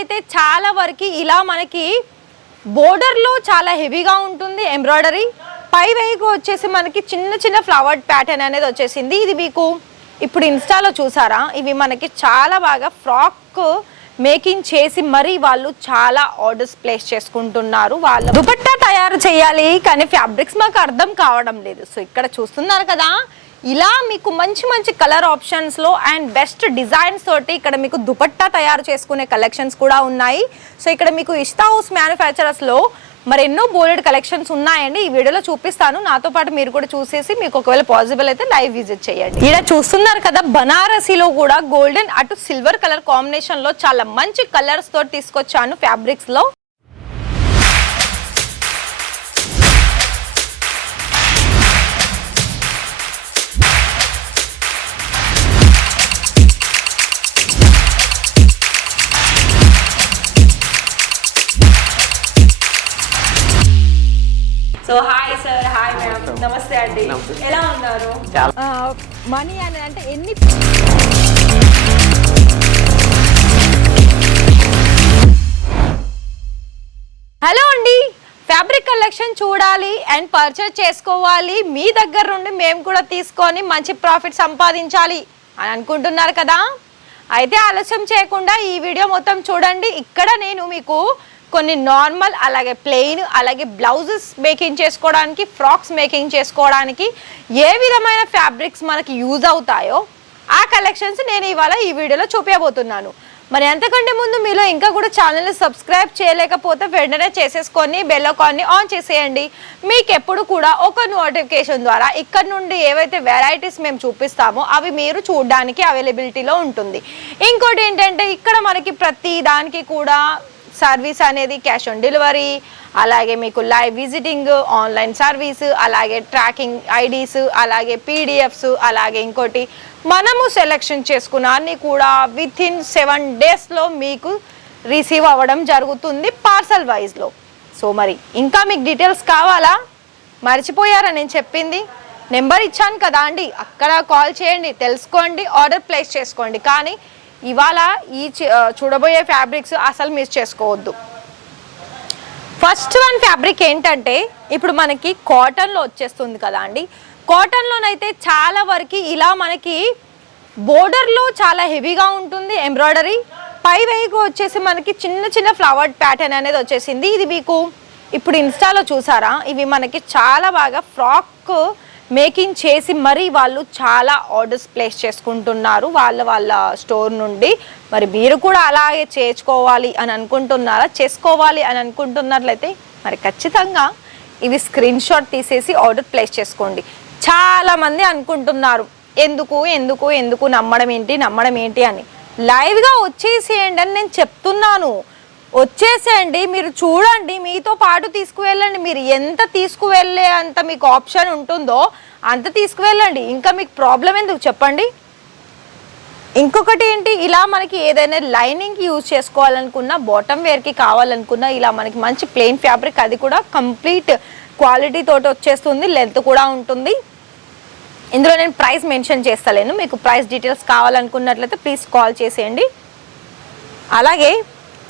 అయితే చాలా వరకు ఇలా మనకి బోర్డర్లో చాలా హెవీగా ఉంటుంది ఎంబ్రాయిడరీ, పై వైపు వచ్చేసి మనకి చిన్న చిన్న ఫ్లవర్ ప్యాటర్న్ అనేది వచ్చేసింది. ఇది మీకు ఇప్పుడు ఇన్స్టాలో చూసారా, ఇవి మనకి చాలా బాగా ఫ్రాక్ మేకింగ్ చేసి మరీ వాళ్ళు చాలా ఆర్డర్స్ ప్లేస్ చేసుకుంటున్నారు. వాళ్ళు దుపట్టా తయారు చేయాలి కానీ ఫ్యాబ్రిక్స్ మాకు అర్థం కావడం లేదు. సో ఇక్కడ చూస్తున్నారు కదా, ఇలా మీకు మంచి మంచి కలర్ ఆప్షన్స్లో అండ్ బెస్ట్ డిజైన్స్ తోటి ఇక్కడ మీకు దుపట్టా తయారు చేసుకునే కలెక్షన్స్ కూడా ఉన్నాయి. సో ఇక్కడ మీకు ఇష్టా హౌస్ మ్యానుఫ్యాక్చరర్స్లో మరి ఎన్నో బోల్డెడ్ కలెక్షన్స్ ఉన్నాయండి. ఈ వీడియోలో చూపిస్తాను, నాతో పాటు మీరు కూడా చూసేసి మీకు ఒకవేళ పాసిబుల్ అయితే లైవ్ విజిట్ చేయండి. ఇక్కడ చూస్తున్నారు కదా, బనారసీలో కూడా గోల్డెన్ అటు సిల్వర్ కలర్ కాంబినేషన్ లో చాలా మంచి కలర్స్ తోటి తీసుకొచ్చాను ఫ్యాబ్రిక్స్ లో. So hi sir, hi ma'am, నమస్తే అండి, ఎలా ఉన్నారు? మనీ అని అంటే ఎన్ని హలో అండి, ఫ్యాబ్రిక్ కలెక్షన్ చూడాలి అండ్ పర్చేజ్ చేసుకోవాలి, మీ దగ్గర నుండి మేము కూడా తీసుకొని మంచి ప్రాఫిట్ సంపాదించాలి అని అనుకుంటున్నారు కదా, అయితే ఆలస్యం చేయకుండా ఈ వీడియో మొత్తం చూడండి. ఇక్కడ నేను మీకు కొన్ని నార్మల్ అలాగే ప్లెయిన్ అలాగే బ్లౌజెస్ మేకింగ్ చేసుకోవడానికి, ఫ్రాక్స్ మేకింగ్ చేసుకోవడానికి ఏ విధమైన ఫ్యాబ్రిక్స్ మనకి యూజ్ అవుతాయో ఆ కలెక్షన్స్ నేను ఇవాళ ఈ వీడియోలో చూపించబోతున్నాను. మరి అంతకంటే ముందు మీలో ఇంకా కూడా ఛానల్ని సబ్స్క్రైబ్ చేయలేకపోతే వెంటనే చేసేసుకొని బెల్ ఐకాన్ని ఆన్ చేసేయండి. మీకు ఎప్పుడు కూడా ఒక నోటిఫికేషన్ ద్వారా ఇక్కడ నుండి ఏవైతే వెరైటీస్ మేము చూపిస్తామో అవి మీరు చూడడానికి అవైలబిలిటీలో ఉంటుంది. ఇంకోటి ఏంటంటే ఇక్కడ మనకి ప్రతి దానికి కూడా సర్వీస్ అనేది క్యాష్ ఆన్ డెలివరీ, అలాగే మీకు లైవ్ విజిటింగ్, ఆన్లైన్ సర్వీస్, అలాగే ట్రాకింగ్ ఐడీస్, అలాగే పీడిఎఫ్స్, అలాగే ఇంకోటి మనము సెలెక్షన్ చేసుకున్న అన్ని కూడా విత్ ఇన్ 7 డేస్లో మీకు రిసీవ్ అవ్వడం జరుగుతుంది పార్సల్ వైజ్లో. సో మరి ఇంకా మీకు డీటెయిల్స్ కావాలా? మర్చిపోయారా నేను చెప్పింది? నెంబర్ ఇచ్చాను కదా అండి, అక్కడ కాల్ చేయండి, తెలుసుకోండి, ఆర్డర్ ప్లేస్ చేసుకోండి. కానీ ఇవాళ ఈ చూడబోయే ఫ్యాబ్రిక్స్ అసలు మిస్ చేసుకోవద్దు. ఫస్ట్ వన్ ఫ్యాబ్రిక్ ఏంటంటే ఇప్పుడు మనకి కాటన్లో వచ్చేస్తుంది కదా అండి. కాటన్లోనైతే చాలా వరకు ఇలా మనకి బోర్డర్లో చాలా హెవీగా ఉంటుంది ఎంబ్రాయిడరీ, పై వైపు వచ్చేసి మనకి చిన్న చిన్న ఫ్లవర్ ప్యాటర్న్ అనేది వచ్చేసింది. ఇది మీకు ఇప్పుడు ఇన్స్టాలో చూసారా, ఇవి మనకి చాలా బాగా ఫ్రాక్ మేకింగ్ చేసి మరీ వాళ్ళు చాలా ఆర్డర్స్ ప్లేస్ చేసుకుంటున్నారు వాళ్ళ స్టోర్ నుండి. మరి మీరు కూడా అలాగే చేసుకోవాలి అని అనుకుంటున్నట్లయితే మరి ఖచ్చితంగా ఇవి స్క్రీన్ షాట్ తీసేసి ఆర్డర్ ప్లేస్ చేసుకోండి. చాలామంది అనుకుంటున్నారు ఎందుకు నమ్మడం ఏంటి అని. లైవ్గా వచ్చేసేయండి అని నేను చెప్తున్నాను. వచ్చేసేయండి, మీరు చూడండి, మీతో పాటు తీసుకువెళ్ళండి. మీరు ఎంత తీసుకువెళ్ళే అంత మీకు ఆప్షన్ ఉంటుందో అంత తీసుకువెళ్ళండి. ఇంకా మీకు ప్రాబ్లం ఎందుకు చెప్పండి? ఇంకొకటి ఏంటి, ఇలా మనకి ఏదైనా లైనింగ్కి యూజ్ చేసుకోవాలనుకున్నా, బాటమ్ వేర్కి కావాలనుకున్నా ఇలా మనకి మంచి ప్లెయిన్ ఫ్యాబ్రిక్, అది కూడా కంప్లీట్ క్వాలిటీ తోటి వచ్చేస్తుంది, లెంత్ కూడా ఉంటుంది. ఇందులో నేను ప్రైస్ మెన్షన్ చేస్తలేను, మీకు ప్రైస్ డీటెయిల్స్ కావాలనుకున్నట్లయితే ప్లీజ్ కాల్ చేసేయండి. అలాగే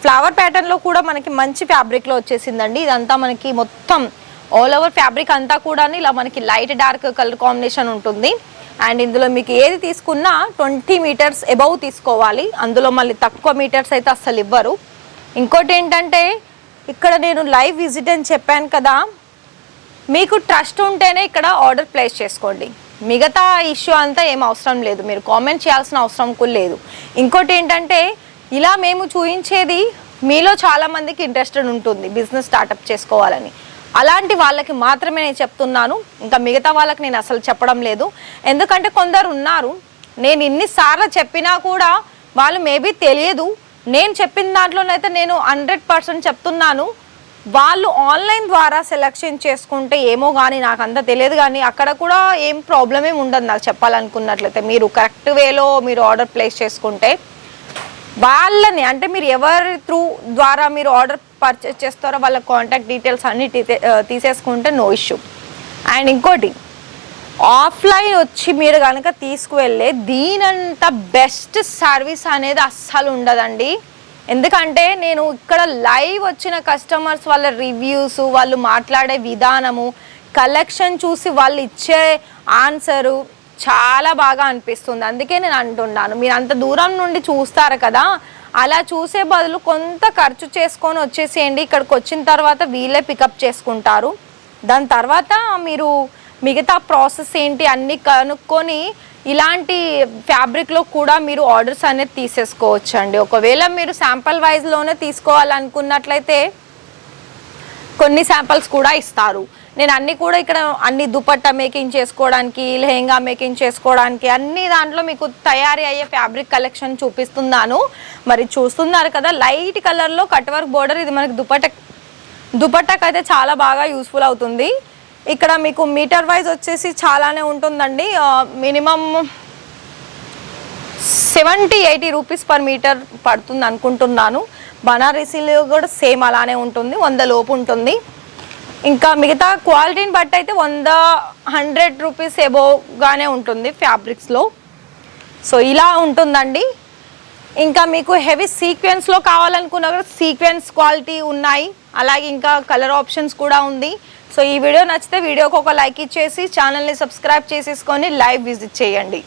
ఫ్లవర్ ప్యాటర్న్లో కూడా మనకి మంచి ఫ్యాబ్రిక్లో వచ్చేసిందండి. ఇదంతా మనకి మొత్తం ఆల్ ఓవర్ ఫ్యాబ్రిక్ అంతా కూడా ఇలా మనకి లైట్ డార్క్ కలర్ కాంబినేషన్ ఉంటుంది. అండ్ ఇందులో మీకు ఏది తీసుకున్నా 20 మీటర్స్ అబౌవ్ తీసుకోవాలి, అందులో మళ్ళీ తక్కువ మీటర్స్ అయితే అస్సలు ఇవ్వరు. ఇంకోటి ఏంటంటే ఇక్కడ నేను లైవ్ విజిట్ అని చెప్పాను కదా, మీకు ట్రస్ట్ ఉంటేనే ఇక్కడ ఆర్డర్ ప్లేస్ చేసుకోండి. మిగతా ఇష్యూ అంతా ఏం అవసరం లేదు, మీరు కామెంట్ చేయాల్సిన అవసరం కూడా లేదు. ఇంకోటి ఏంటంటే ఇలా మేము చూపించేది మీలో చాలామందికి ఇంట్రెస్టెడ్ ఉంటుంది బిజినెస్ స్టార్టప్ చేసుకోవాలని, అలాంటి వాళ్ళకి మాత్రమే నేను చెప్తున్నాను. ఇంకా మిగతా వాళ్ళకి నేను అసలు చెప్పడం లేదు. ఎందుకంటే కొందరు ఉన్నారు, నేను ఇన్నిసార్లు చెప్పినా కూడా వాళ్ళు మేబీ తెలియదు. నేను చెప్పిన దాంట్లోనైతే నేను 100% చెప్తున్నాను, వాళ్ళు ఆన్లైన్ ద్వారా సెలెక్షన్ చేసుకుంటే ఏమో కానీ నాకు అంత తెలియదు. కానీ అక్కడ కూడా ఏం ప్రాబ్లం ఏమి ఉండదు నాకు చెప్పాలనుకున్నట్లయితే. మీరు కరెక్ట్ వేలో మీరు ఆర్డర్ ప్లేస్ చేసుకుంటే వాళ్ళని, అంటే మీరు ఎవరి త్రూ ద్వారా మీరు ఆర్డర్ పర్చేస్ చేస్తారో వాళ్ళ కాంటాక్ట్ డీటెయిల్స్ అన్ని తీసేసుకుంటే నో ఇష్యూ. అండ్ ఇంకోటి, ఆఫ్లైన్ వచ్చి మీరు కనుక తీసుకువెళ్ళే దీనంత బెస్ట్ సర్వీస్ అనేది అస్సలు ఉండదండి. ఎందుకంటే నేను ఇక్కడ లైవ్ వచ్చిన కస్టమర్స్ వాళ్ళ రివ్యూస్, వాళ్ళు మాట్లాడే విధానము, కలెక్షన్ చూసి వాళ్ళు ఇచ్చే ఆన్సరు చాలా బాగా అనిపిస్తుంది. అందుకే నేను అంటున్నాను, మీరు అంత దూరం నుండి చూస్తారు కదా, అలా చూసే బదులు కొంత ఖర్చు చేసుకొని వచ్చేసేయండి. ఇక్కడికి వచ్చిన తర్వాత వీళ్ళే పికప్ చేసుకుంటారు. దాని తర్వాత మీరు మిగతా ప్రాసెస్ ఏంటి అన్నీ కనుక్కొని ఇలాంటి ఫ్యాబ్రిక్లో కూడా మీరు ఆర్డర్స్ అనేది తీసేసుకోవచ్చు అండి. ఒకవేళ మీరు శాంపుల్ వైజ్లోనే తీసుకోవాలనుకున్నట్లయితే కొన్ని శాంపిల్స్ కూడా ఇస్తారు. నేను అన్నీ కూడా ఇక్కడ అన్ని దుపట్టా మేకింగ్ చేసుకోవడానికి, లెహెంగా మేకింగ్ చేసుకోవడానికి అన్ని దాంట్లో మీకు తయారీ అయ్యే ఫ్యాబ్రిక్ కలెక్షన్ చూపిస్తున్నాను. మరి చూస్తున్నారు కదా, లైట్ కలర్లో కట్ వర్క్ బోర్డర్. ఇది మనకి దుపట్టాకి అయితే చాలా బాగా యూస్ఫుల్ అవుతుంది. ఇక్కడ మీకు మీటర్ వైజ్ వచ్చేసి చాలానే ఉంటుందండి. మినిమం 70-80 రూపీస్ పర్ మీటర్ పడుతుంది అనుకుంటున్నాను. బనారసీలో కూడా సేమ్ అలానే ఉంటుంది, 100 లోపు ఉంటుంది. ఇంకా మిగతా క్వాలిటీని బట్టి అయితే 100-100 రూపీస్ ఎబోగానే ఉంటుంది ఫ్యాబ్రిక్స్లో. సో ఇలా ఉంటుందండి. ఇంకా మీకు హెవీ సీక్వెన్స్లో కావాలనుకున్నా కూడా సీక్వెన్స్ క్వాలిటీ ఉన్నాయి. అలాగే ఇంకా కలర్ ఆప్షన్స్ కూడా ఉంది. సో ఈ వీడియో నచ్చితే వీడియోకి ఒక లైక్ ఇచ్చేసి ఛానల్ని సబ్స్క్రైబ్ చేసేసుకొని లైవ్ విజిట్ చేయండి.